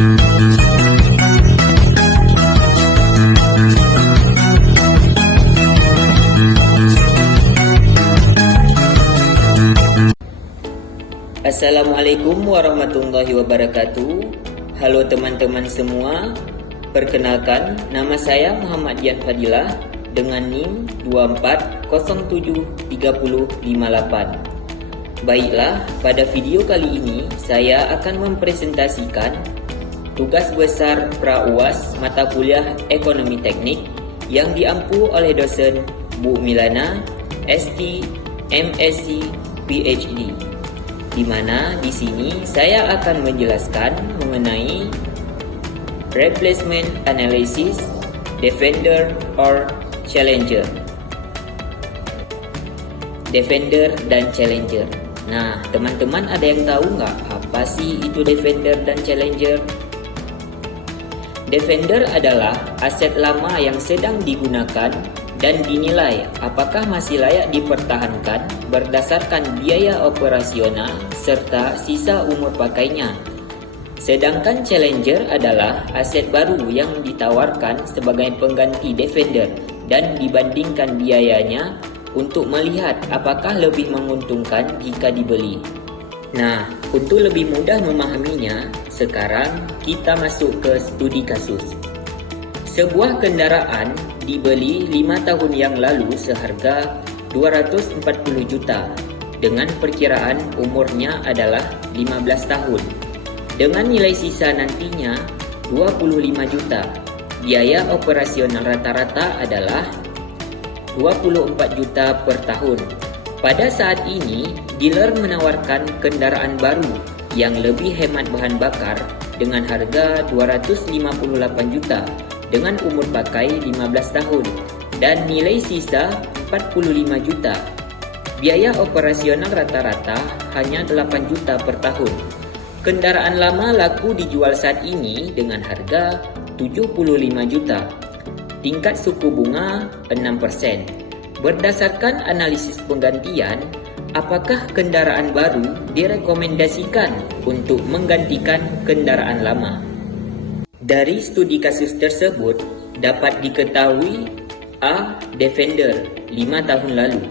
Assalamualaikum warahmatullahi wabarakatuh. Halo teman-teman semua. Perkenalkan, nama saya Muhammad Dian Fadilah dengan NIM 24073058. Baiklah, pada video kali ini saya akan mempresentasikan tugas besar pra-UAS mata kuliah Ekonomi Teknik yang diampu oleh dosen Bu Milana, ST, MSc, PhD. Di mana di sini saya akan menjelaskan mengenai replacement analysis, defender or challenger. Defender dan challenger. Nah, teman-teman ada yang tahu nggak apa sih itu defender dan challenger? Defender adalah aset lama yang sedang digunakan dan dinilai apakah masih layak dipertahankan berdasarkan biaya operasional serta sisa umur pakainya. Sedangkan challenger adalah aset baru yang ditawarkan sebagai pengganti defender dan dibandingkan biayanya untuk melihat apakah lebih menguntungkan jika dibeli. Nah, untuk lebih mudah memahaminya, sekarang kita masuk ke studi kasus. Sebuah kendaraan dibeli 5 tahun yang lalu seharga 240 juta dengan perkiraan umurnya adalah 15 tahun. Dengan nilai sisa nantinya 25 juta. Biaya operasional rata-rata adalah 24 juta per tahun. Pada saat ini, dealer menawarkan kendaraan baru yang lebih hemat bahan bakar dengan harga 258 juta dengan umur pakai 15 tahun dan nilai sisa 45 juta. Biaya operasional rata-rata hanya 8 juta per tahun. Kendaraan lama laku dijual saat ini dengan harga 75 juta. Tingkat suku bunga 6%. Berdasarkan analisis penggantian, apakah kendaraan baru direkomendasikan untuk menggantikan kendaraan lama? Dari studi kasus tersebut dapat diketahui A. Defender 5 tahun lalu,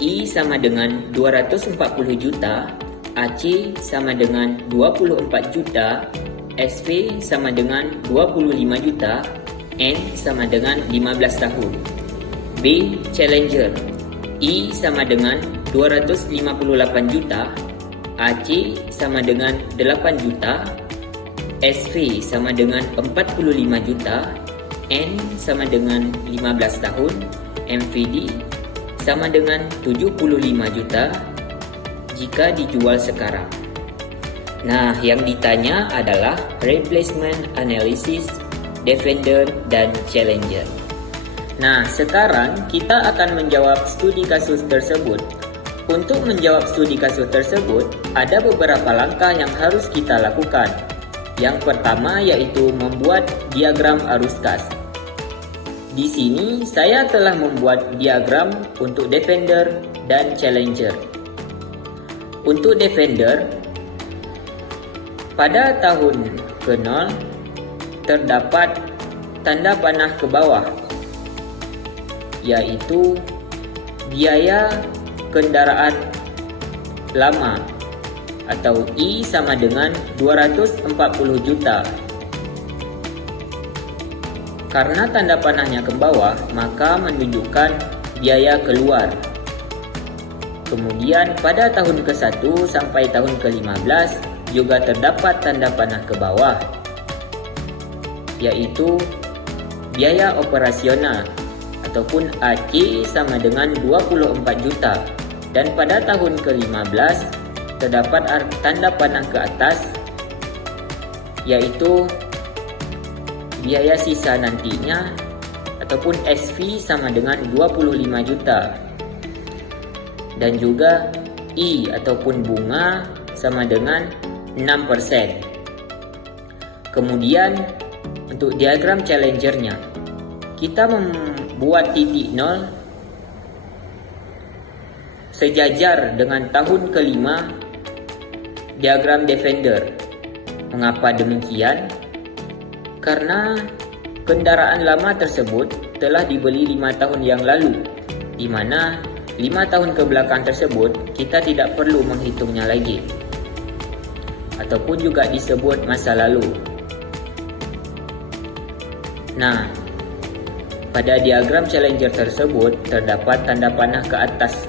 I sama dengan 240 juta, AC sama dengan 24 juta, SV sama dengan 25 juta, N sama dengan 15 tahun. B. Challenger, I sama dengan 258 juta, AC sama dengan 8 juta, SV sama dengan 45 juta, N sama dengan 15 tahun, MVD sama dengan 75 juta jika dijual sekarang. Nah, yang ditanya adalah replacement analysis, defender, dan challenger. Nah, sekarang kita akan menjawab studi kasus tersebut. Untuk menjawab studi kasus tersebut, ada beberapa langkah yang harus kita lakukan. Yang pertama yaitu membuat diagram arus kas. Di sini saya telah membuat diagram untuk defender dan challenger. Untuk defender, pada tahun ke-0 terdapat tanda panah ke bawah, yaitu biaya kendaraan lama atau I sama dengan 240 juta. Karena tanda panahnya ke bawah, maka menunjukkan biaya keluar. Kemudian pada tahun ke-1 sampai tahun ke-15 juga terdapat tanda panah ke bawah, yaitu biaya operasional ataupun AC sama dengan 24 juta. Dan pada tahun ke-15 terdapat tanda panah ke atas, yaitu biaya sisa nantinya ataupun SV sama dengan 25 juta. Dan juga I ataupun bunga sama dengan 6%. Kemudian untuk diagram challengernya, kita membuat titik 0 sejajar dengan tahun ke-5 diagram defender. Mengapa demikian? Karena kendaraan lama tersebut telah dibeli 5 tahun yang lalu, di mana 5 tahun ke belakang tersebut kita tidak perlu menghitungnya lagi, ataupun juga disebut masa lalu. Nah, pada diagram Challenger tersebut terdapat tanda panah ke atas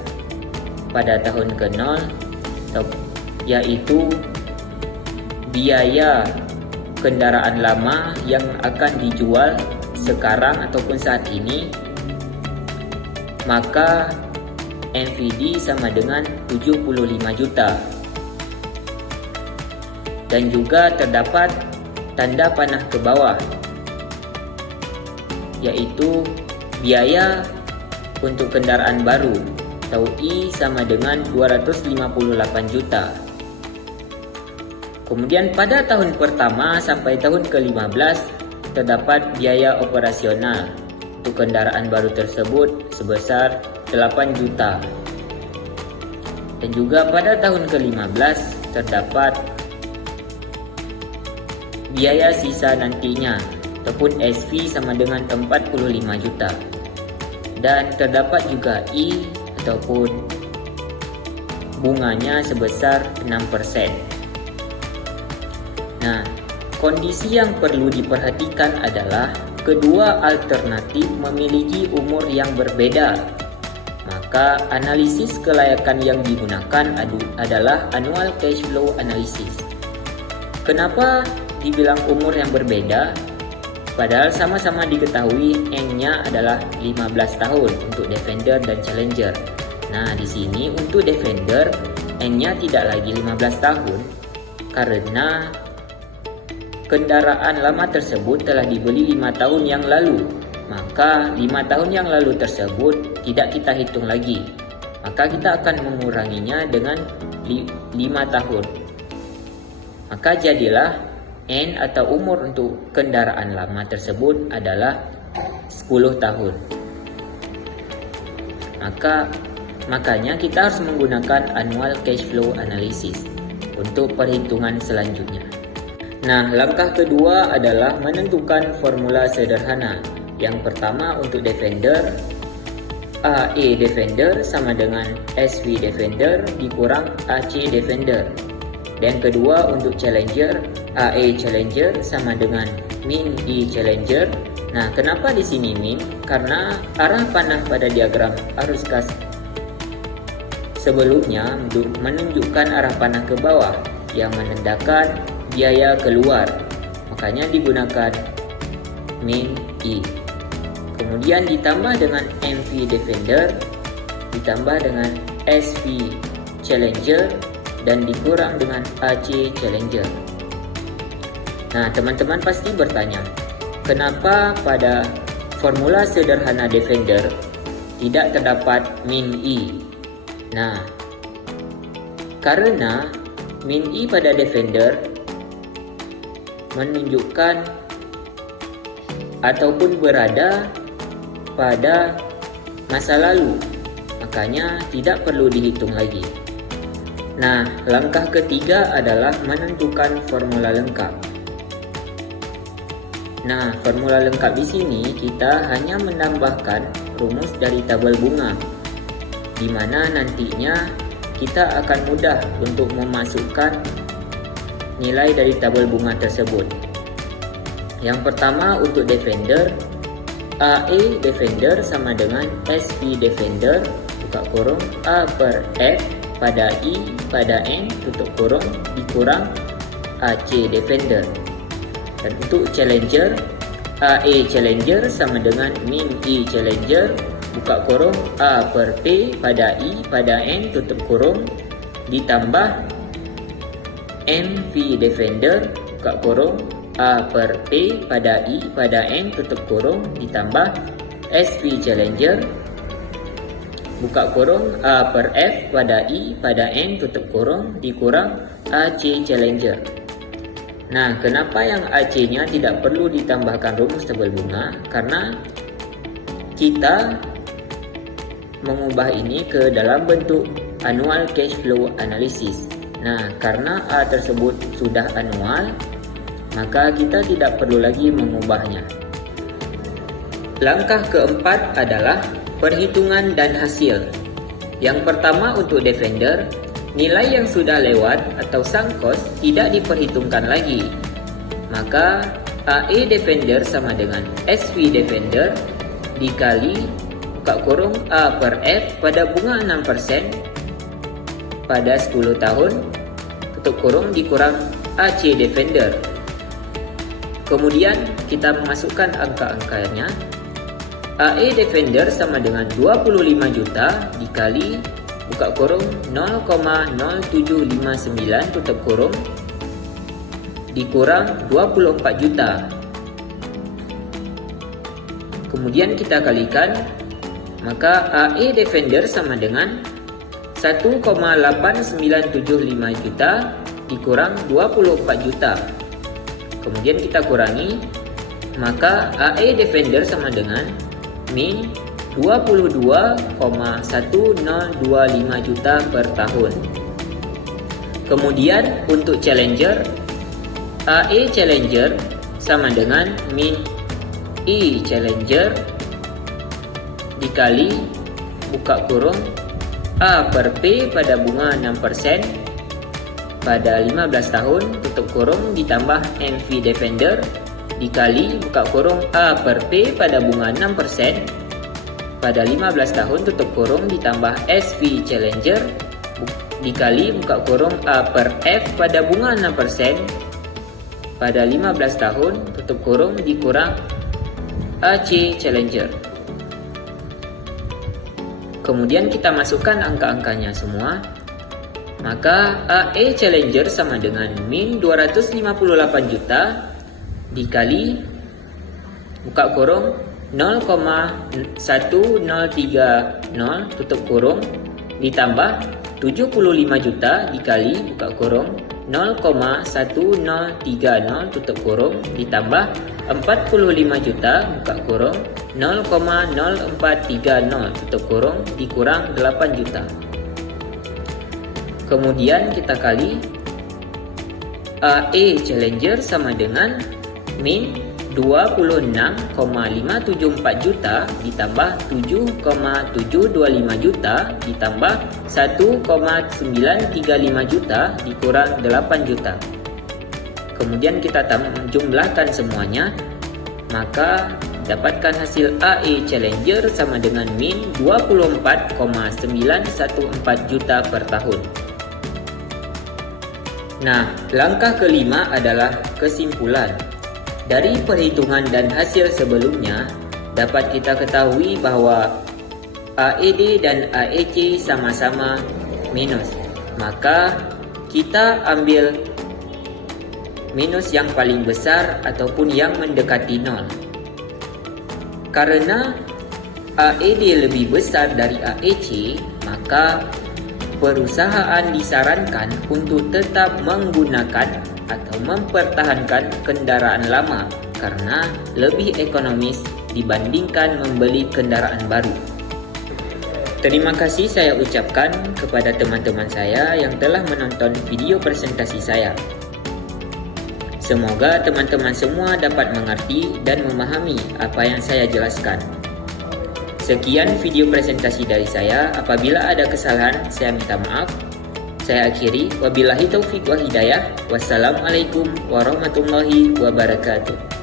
pada tahun ke-0, yaitu biaya kendaraan lama yang akan dijual sekarang ataupun saat ini, maka NVD sama dengan 75 juta. Dan juga terdapat tanda panah ke bawah, yaitu biaya untuk kendaraan baru atau I sama dengan 258 juta. Kemudian pada tahun pertama sampai tahun ke-15 terdapat biaya operasional untuk kendaraan baru tersebut sebesar 8 juta. Dan juga pada tahun ke-15 terdapat biaya sisa nantinya ataupun SV sama dengan 45 juta. Dan terdapat juga I ataupun bunganya sebesar 6%. Nah, kondisi yang perlu diperhatikan adalah kedua alternatif memiliki umur yang berbeda. Maka analisis kelayakan yang digunakan adalah annual cash flow analysis. Kenapa dibilang umur yang berbeda? Padahal sama-sama diketahui N-nya adalah 15 tahun untuk Defender dan Challenger. Nah, di sini untuk Defender N-nya tidak lagi 15 tahun karena kendaraan lama tersebut telah dibeli 5 tahun yang lalu. Maka 5 tahun yang lalu tersebut tidak kita hitung lagi. Maka kita akan menguranginya dengan 5 tahun. Maka jadilah N atau umur untuk kendaraan lama tersebut adalah 10 tahun. Makanya kita harus menggunakan annual cash flow analysis untuk perhitungan selanjutnya. Nah, langkah kedua adalah menentukan formula sederhana. Yang pertama untuk Defender, AE Defender sama dengan SV Defender dikurang AC Defender. Dan kedua untuk Challenger, AE Challenger sama dengan min I Challenger. Nah, kenapa di sini min? Karena arah panah pada diagram arus kas sebelumnya menunjukkan arah panah ke bawah yang menandakan biaya keluar. Makanya digunakan min I. Kemudian ditambah dengan MV Defender, ditambah dengan SV Challenger, dan dikurang dengan AC Challenger. Nah, teman-teman pasti bertanya, kenapa pada formula sederhana Defender tidak terdapat min I? Nah, karena min I pada Defender menunjukkan ataupun berada pada masa lalu, makanya tidak perlu dihitung lagi. Nah, langkah ketiga adalah menentukan formula lengkap. Nah, formula lengkap di sini kita hanya menambahkan rumus dari tabel bunga, di mana nantinya kita akan mudah untuk memasukkan nilai dari tabel bunga tersebut. Yang pertama untuk Defender, AE Defender sama dengan SV Defender buka kurung A per F pada I pada N tutup kurung dikurang AC Defender. Dan untuk Challenger, AE Challenger sama dengan min I Challenger buka kurung A per P pada I pada N tutup kurung ditambah MV Defender buka kurung A per P pada I pada N tutup kurung ditambah SV Challenger buka kurung A per F pada I pada N tutup kurung dikurang AC Challenger. Nah, kenapa yang AC-nya tidak perlu ditambahkan rumus tabel bunga? Karena kita mengubah ini ke dalam bentuk annual cash flow analysis. Nah, karena A tersebut sudah annual, maka kita tidak perlu lagi mengubahnya. Langkah keempat adalah perhitungan dan hasil. Yang pertama untuk defender, nilai yang sudah lewat atau sunk cost tidak diperhitungkan lagi. Maka AE defender sama dengan SV defender dikali buka kurung A per F pada bunga 6% pada 10 tahun tutup kurung dikurang AC defender. Kemudian kita memasukkan angka-angkanya. AE defender sama dengan 25 juta dikali buka kurung 0,0759 tutup kurung dikurang 24 juta. Kemudian kita kalikan, maka AE defender sama dengan 1,8975 juta dikurang 24 juta. Kemudian kita kurangi, maka AE defender sama dengan min 22,1025 juta per tahun. Kemudian untuk challenger, AE challenger sama dengan min E challenger dikali buka kurung A per P pada bunga 6% pada 15 tahun tutup kurung ditambah MV defender dikali buka kurung A per P pada bunga 6% pada 15 tahun tutup kurung ditambah SV challenger dikali buka kurung A per F pada bunga 6% pada 15 tahun tutup kurung dikurang AC challenger. Kemudian kita masukkan angka-angkanya semua. Maka AE challenger sama dengan min 258 juta dikali buka kurung 0,1030 tutup kurung ditambah 75 juta dikali buka kurung 0,1030 tutup kurung ditambah 45 juta buka kurung 0,0430 tutup kurung dikurang 8 juta. Kemudian kita kali AE challenger sama dengan min 26,574 juta ditambah 7,725 juta ditambah 1,935 juta dikurang 8 juta. Kemudian kita jumlahkan semuanya, maka dapatkan hasil AE challenger sama dengan min 24,914 juta per tahun. Nah, langkah kelima adalah kesimpulan. Dari perhitungan dan hasil sebelumnya, dapat kita ketahui bahwa AED dan AEC sama-sama minus. Maka kita ambil minus yang paling besar ataupun yang mendekati nol. Karena AED lebih besar dari AEC, maka perusahaan disarankan untuk tetap menggunakan atau mempertahankan kendaraan lama karena lebih ekonomis dibandingkan membeli kendaraan baru. Terima kasih saya ucapkan kepada teman-teman saya yang telah menonton video presentasi saya. Semoga teman-teman semua dapat mengerti dan memahami apa yang saya jelaskan. Sekian video presentasi dari saya. Apabila ada kesalahan, saya minta maaf. Saya akhiri. Wabillahi taufik wal hidayah. Wassalamualaikum warahmatullahi wabarakatuh.